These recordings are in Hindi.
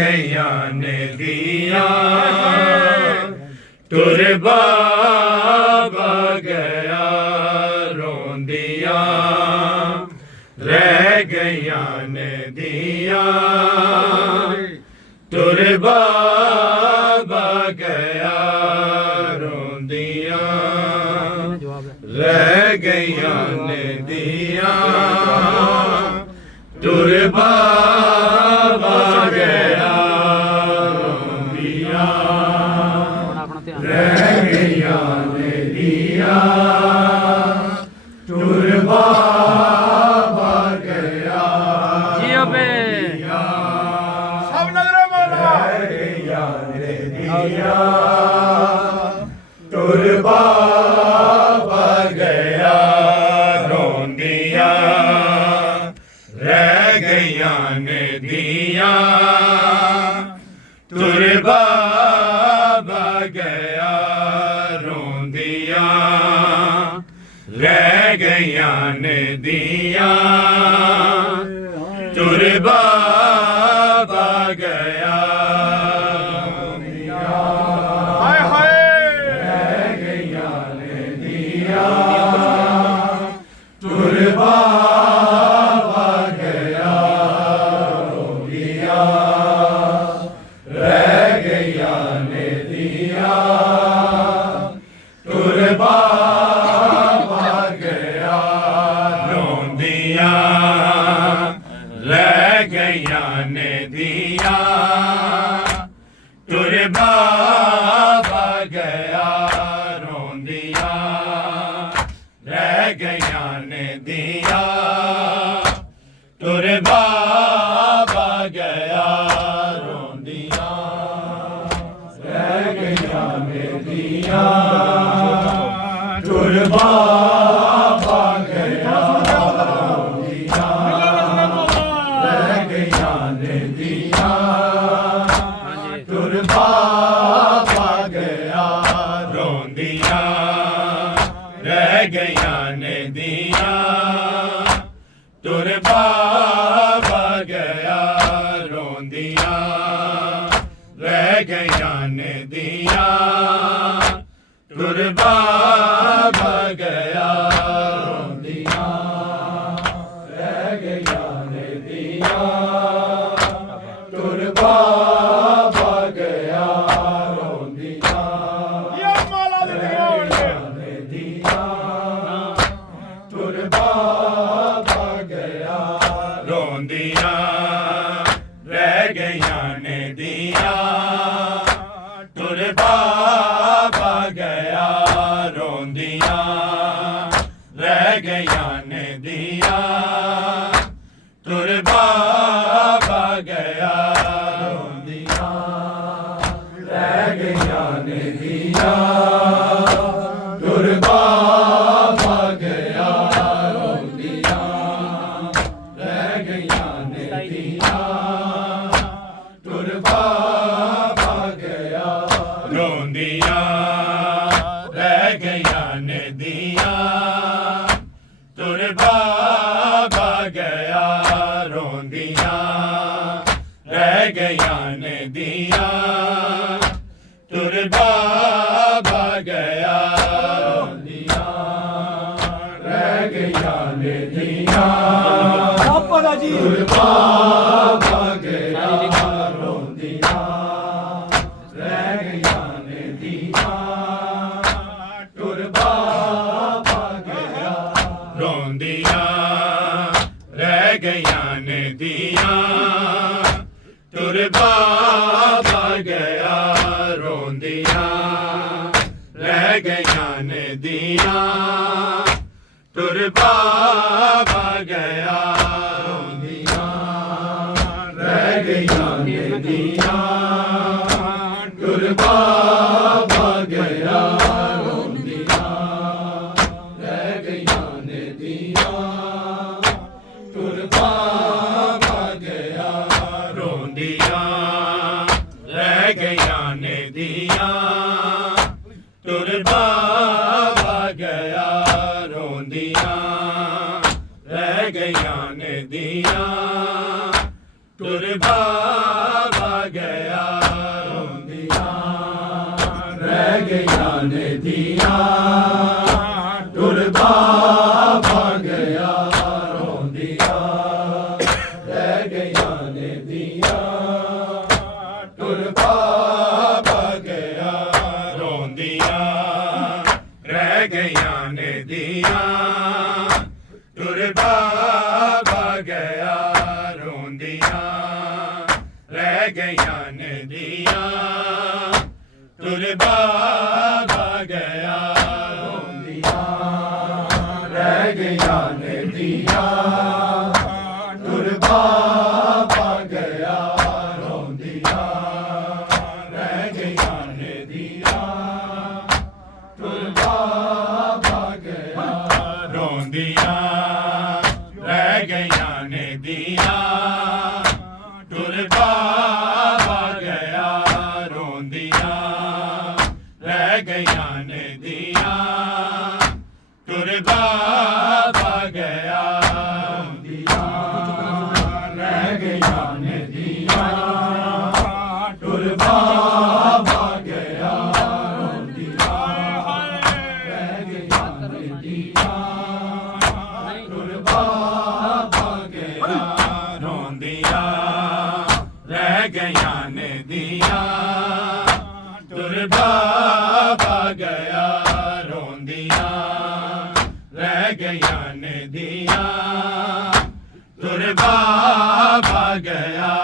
गईया ने दिया तुर बाबा गया रोंदिया रह गईया ने दिया तुर बाबा गया रोंदिया रह गईया ने दिया तुर बाबा गया रोंदिया रह गईया ने दिया तुर बाबा गया जियो बे सब नजर वाला रह गईया ने दिया तुर बाबा गया रोंदिया रह गईया ने दिया तुर बाबा गया रोंदिया रह गईया ने दिया तुर बाबा गया हाय हाय रह गईया ने दिया तुर बाबा गया रोंदिया रह गईया ने दिया तुर बाबा गया रोंदिया रह गईया ने दिया तुर बाबा गया रोंदिया रह गईया ने दिया तुर बाबा गया रोंदिया रह गईया ने दिया तुर बाबा गया रोंदिया रह गईया ने दिया तुर बाबा गया रोंदिया रह गईया ने दिया तुर बाबा गया रोंदिया रह गईया ने दिया तुर बाबा गया रोंदिया रह गईया ने दिया तुर बाबा गया रोंदिया ये माला ने दिया तुर बाबा गया रोंदिया रह गईया ने दिया तुर बाबा गया रोंदिया रह गईया ने दिया तुर बाबा गया रोंदिया रह गईया ने दिया तुर बाबा गया रोंदिया रह गईया ने दिया तुर बाबा गया रोंदिया रह गईया ने दिया तुर बाबा गया रोंदिया रह गईया ने दिया तुर बाबा गया रोंदिया रह गईया ने दिया तुर बाबा गया रोंदिया रह गईया ने दिया तुर बाबा गया रोंदिया रह गईया ने दिया तुर बाबा गया रोंदिया रह गईया ने दिया तुर बाबा गया रोंदिया रह गईया ने दिया तुर बाबा गया रोंदिया रह गईया ने दिया तुर बाबा गया रोंदिया रह गईया ने दिया तुर बाबा गया रोंदिया रह गईया ने दिया तुर बाबा गईयां नदियां टुर बाबा गया रोंदियां रह गईयां नदियां टुर बाबा गया रोंदियां रह गईयां नदियां टुर बाबा गया रोंदियां रह गईयां नदियां टुर बाबा गया रोंदियां रह गईयां नदियां टुर बाबा गया रोंदियां रह गईयां नदियां टुर बाबा गया रोंदियां रह गईयां नदियां टुर बाबा गया रोंदियां रह गईयां नदियां टुर बाबा गया रोंदियां रह गईयां नदियां टुर बाबा गया रोंदियां रह गईयां नदियां टुर बाबा गया रोंदियां रह गईयां नदियां टुर बाबा गया रोंदियां रह गईयां नदियां टुर बाबा गया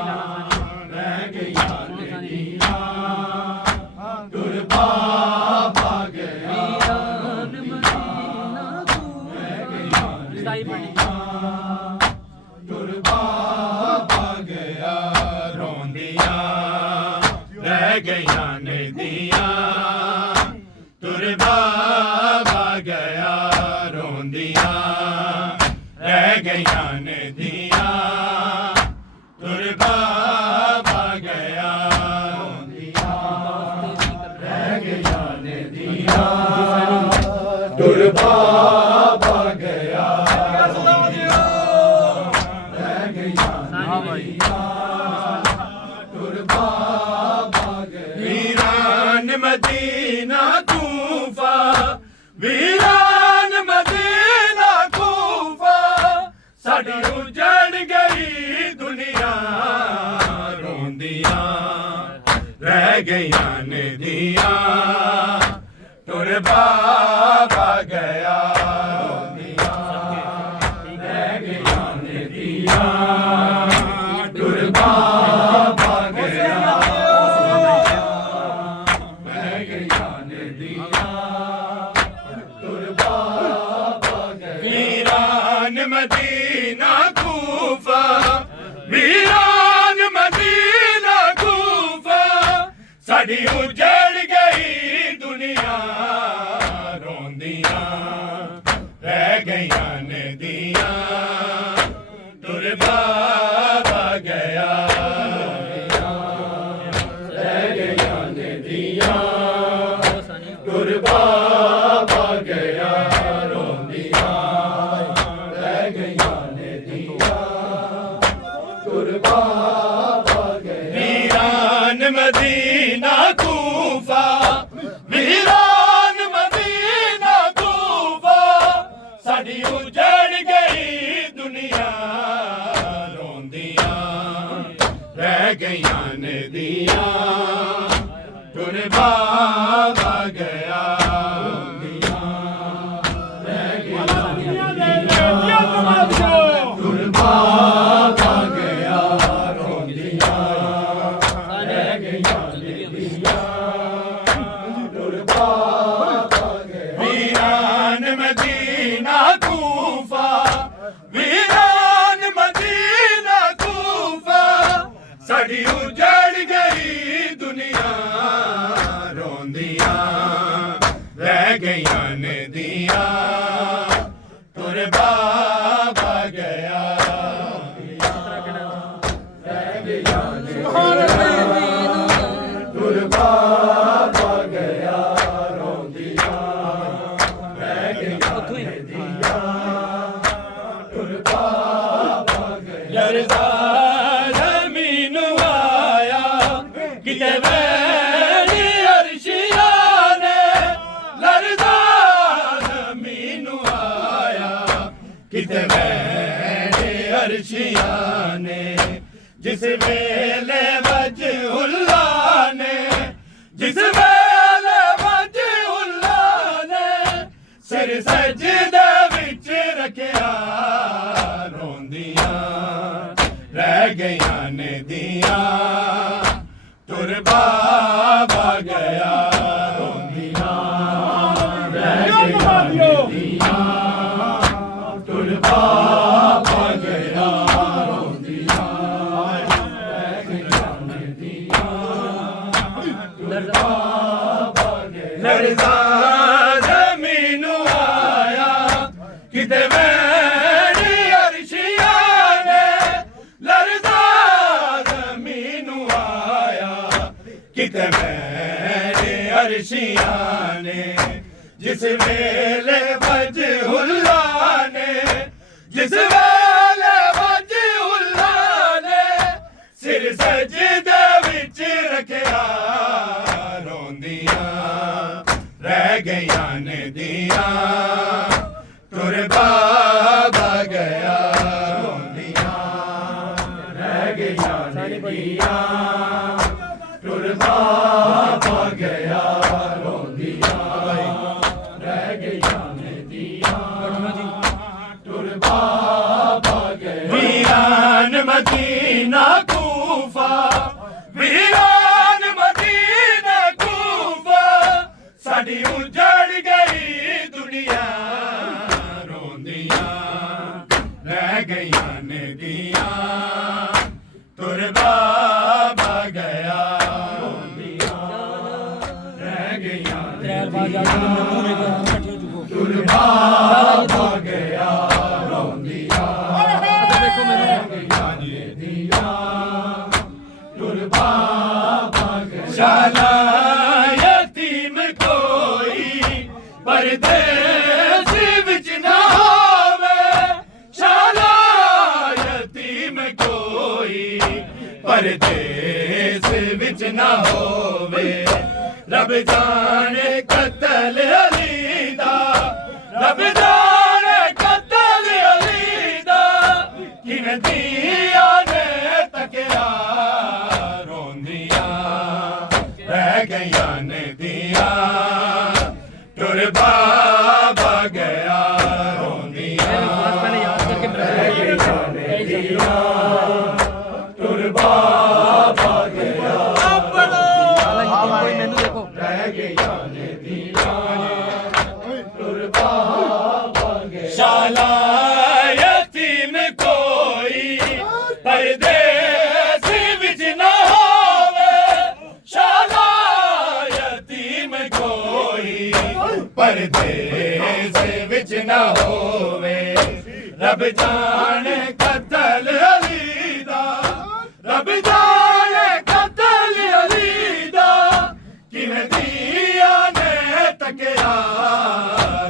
रोंदियां रह गईयां नदियां टुर बाबा गया टुर बाबा गया रोंदियां रह गईयां नदियां टुर बाबा गया रोंदियां रह गईयां नदियां टुर बाबा गया रोंदियां रह गईयां नदियां टुर बाबा गया रह गईयां नदियां टुर बाबा गया वीरान मदीना कूफा वीरान मदीना कूफा साडी उजड़ गई दुनिया रोंदियां रह गईयां नदियां टुर बाबा गया रोंदियां रह गईयां नदियां टुर बाबा गया रह गईयां नदियां टुर बाबा गया वीरान मदीना कूफा वीरान मदीना कूफा साडी उजड़ गई दुनिया रोंदियां रह गईयां नदियां टुर बाबा गया रोंदियां रह गईयां नदियां टुर बाबा गया रोंदियां रह गईयां नदियां टुर बाबा गया वीरान मदीना कूफा वीरान मदीना कूफा साडी उजड़ गई दुनिया रोंदियां रह गईयां नदियां टुर बाबा गया रोंदियां रह गईयां नदियां टुर बाबा गया रोंदियां रह गईयां नदियां टुर बाबा गया वीरान मदीना कूफा वीरान मदीना कूफा साडी उजड़ गई दुनिया रोंदियां रह गईयां नदियां टुर बाबा गया रह गईयां नदियां टुर बाबा गया रोंदियां रह गईयां नदियां टुर बाबा गया लरज़ा ज़मीन आया किते वैली दियां ने जिस वेले वजहुल्ला ने जिस वेले वजहुल्ला ने सिर सजदे विच रखिया रोंदियां रह गईयां ने दियां तुर बाबा गया रोंदियां रह गईयां ने दियां तुर बाबा गया रोंदियां रह गईयां ने दियां तुर बाबा गया लरज़ा ज़मीनू आया किते वेड़ी अरशियां ने लरज़ा ज़मीनू आया किते वेड़ी अरशियां ने जिस वेले वजहुल्ला ने जिस वेले वजहुल्ला ने सिर सजदे विच रखिया रोंदियां रह गईयां ने दियां तुर बाबा गया रोंदियां रह गईयां ने दियां तुर बाबा गया रोंदियां रह गईयां ने दियां तुर बाबा गया वीरान मदीना कूफा वीरान मदीना कूफा साडी उजड़ गई दुनिया रोंदियां रह गईयां ने दियां तुर बाबा गया रोंदियां रह गईयां ने तुर बाबा गया रोंदियां देखो मैंने शाला यतीम कोई परदेस विच ना होवे शाला यतीम कोई परदेस विच ना होवे रब जाने कत्ल अली दा रब जाने कत्ल अली दा किवें दिया ने तकिया रोंदियां रह गईयां ने दियां तुर बाबा गया रोंदियां रह गईयां ने दियां तुर बाबा गया मैनू देखो रह गईयां ने दियां तुर बाबा गया शाला यतीम कोई परदेस विच ना होवे शाला यतीम कोई परदेस विच ना होवे रब जाने कत्ल अली दा रब जाने कत्ल अली दा किवें दिया ने तकिया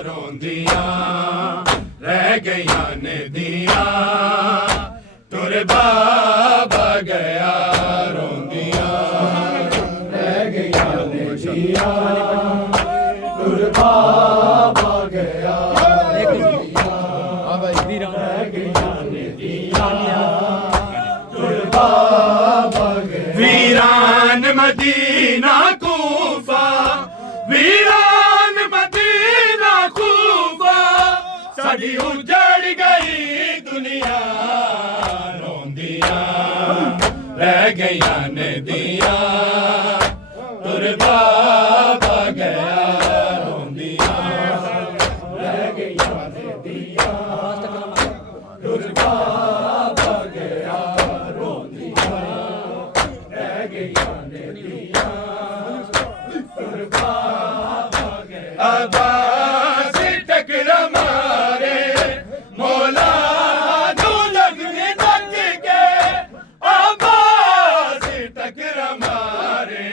रोंदियां रह गईयां ने दियां तुर बाबा गया रोंदियां रह गईयां ने दियां तुर बाबा गया रह गईयां ने दियां तुर बाबा गया वीरान मदीना कूफा वीरान मदीना कूफा साडी उजड़ गई दुनिया रोंदियां रह गईयां ने दियां तुर बाबा गया रोंदियां रह गईयां ने दियां तुर बाबा गया रोंदियां रह गईयां ने दियां तुर बाबा गया आवाज़ टकरा मारे मौला नू लगने तक के आवाज़ टकरा मारे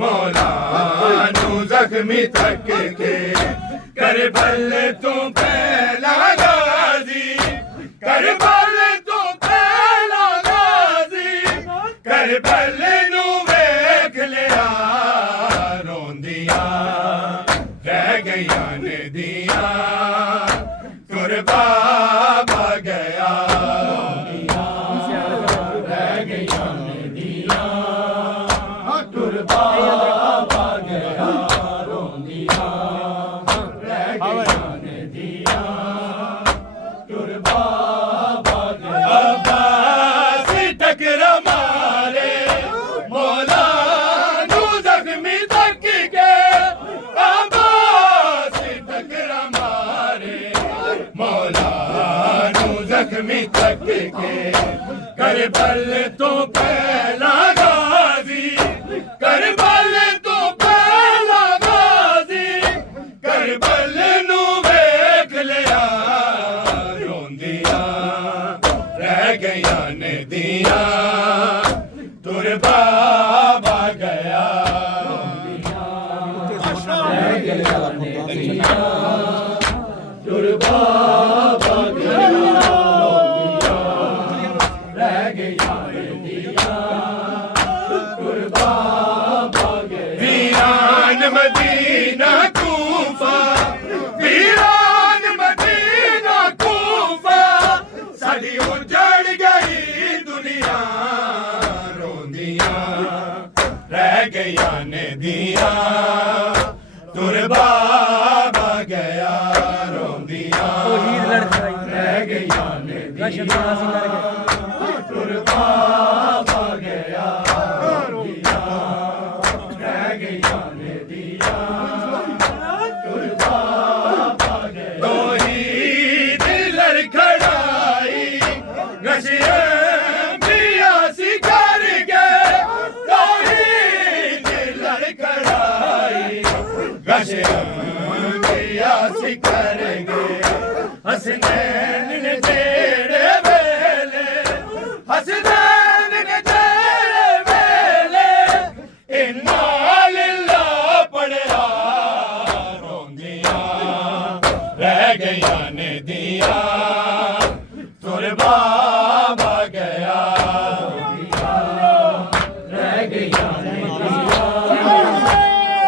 मौला नू जख्मी तक के करबल तू पहला गाजी करबल तू पहला गाजी करबल नू वेख लिया रोंदियां रह गईयां ने दियां तुर बाबा गया रोंदियां के करबल तो पहला गाजी करबल तो पहला गाजी करबल नू वेख लिया रोंदियां रह गया ने दिया तुर बाबा गया रह गया ने दिया तुर बाबा गया रह गया ने दिया तुर बाबा गया वीरान मदीना कूफा वीरान मदीना कूफा साडी उजड़ गई दुनिया रोंदियां रह गया ने दिया तुर बाबा गया रोंदियां रह गया ने दिया तुर बाबा गया रोंदियां रह गया ने दिया तुर बाबा गया तो ही दिल लड़खड़ाई गशिया मिया सी कर गए तो ही दिल लड़खड़ाई गशिया मिया सी कर गए हसनैन ने तेरे वेले हसनैन ने तेरे वेले इन्ना लिल्ला पढ़िया रोंदियां रह गया ने दिया तुर बाबा गया रह गया ने दिया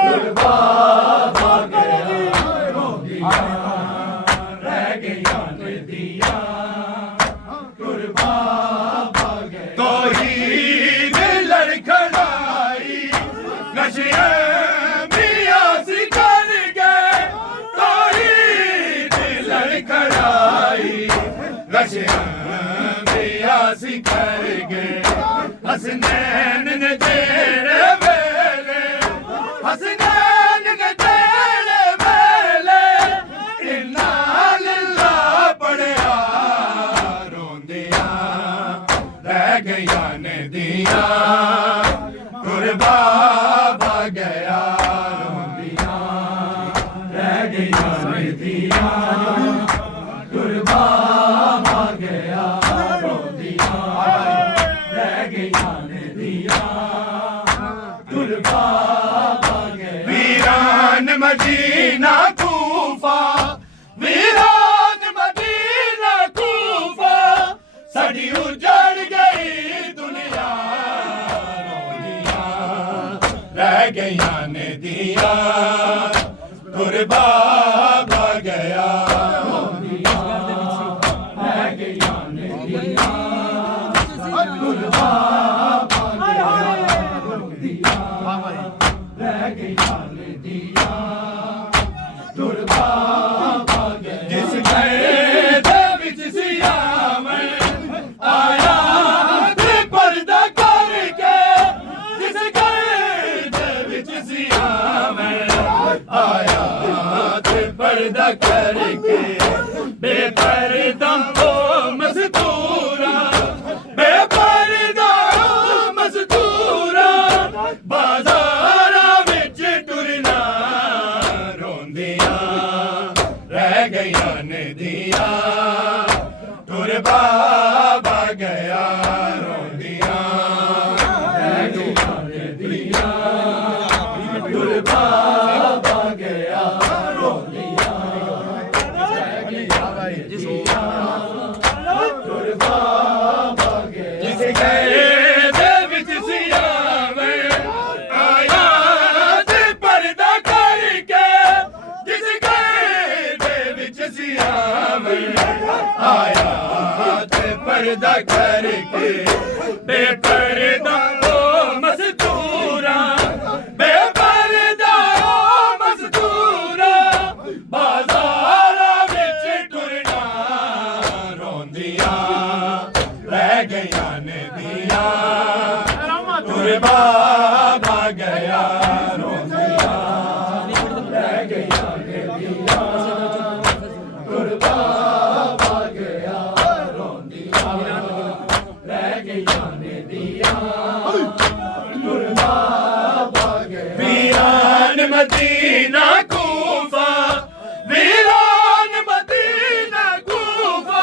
तुर बाबा गया रह गया ने दिया तुर बाबा गया तो ही दिल लड़खड़ाई नशिया मिया सी कर गए तो ही दिल लड़खड़ाई नशिया मिया सी कर गए हसनैन ने तेरे वेले हसनैन ने तेरे वेले इन्ना लिल्ला पढ़िया रोंदियां रह गया ने दिया तुर बाबा गया रोंदियां रह गया ने दिया तुर बाबा गया रोंदियां रह गया ने दिया तुर बाबा गया वीरान मदीना कूफा वीरान मदीना कूफा साडी उजड़ गई दुनिया रोंदियां रह गया ने दिया तुर बाबा गया रह गया ने दिया तुर बाबा गया रह गया ने दिया तुर बाबा गया जिस घर दे विच सियावन आया ते पर्दा करके जिस घर दे विच सियावन आया ते पर्दा करके बेपर्दा ओ मस्तूरा बेपर्दा मस्तूरा बाजारा विच टुरना रोंदियां रह गया ने दिया तुर बाबा गया रोंदियां रह गया ने दिया तुर बाबा गया रोंदियां रह गया ने दिया तुर बाबा गया जिस गए दे विच सियावन आया ते पर्दा करके जिस गए दे विच सियावन आया ते पर्दा करके बेपर्दा ओ मस्तूरा बेपर्दा ओ मस्तूरा बाजारा विच टुरना रोंदियां रह गया ने दिया तुर बाबा गया रोंदियां रह गया ने दिया तुर बाबा गया रोंदियां मदीना कूफा वीरान मदीना कूफा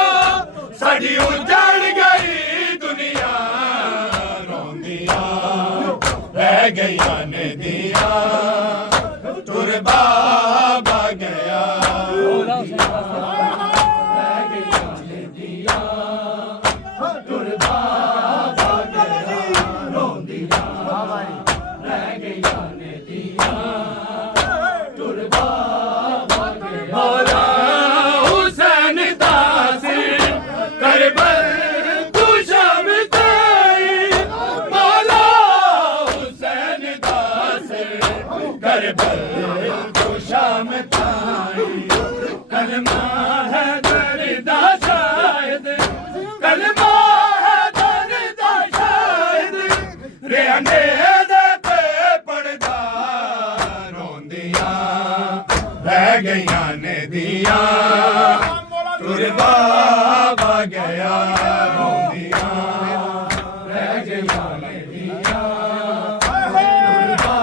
साडी उजड़ गई दुनिया रोंदिया रह गईयां ने दिया तुर बाबा गया मौला हुसैन दासिर करबल तू शमताई मौला हुसैन दासिर करबल तू शमताई कलमा है दर्दा शायद कलमा है दर्दा शायद रे अंधेरे ते पड़दा रोंदिया रह गईयां ने दिया तुर बाबा गया रोंदिया रह गईयां ने दिया तुर बाबा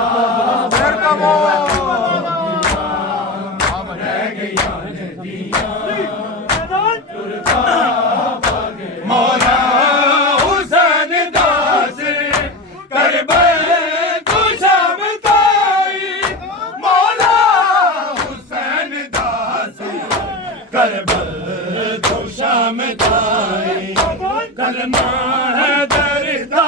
रह गईयां ने दिया तुर बाबा गया मौला हुसैन दासिर करबल तू शमताई मौला हुसैन दासिर करबल तू शमताई कलमा है दर्दा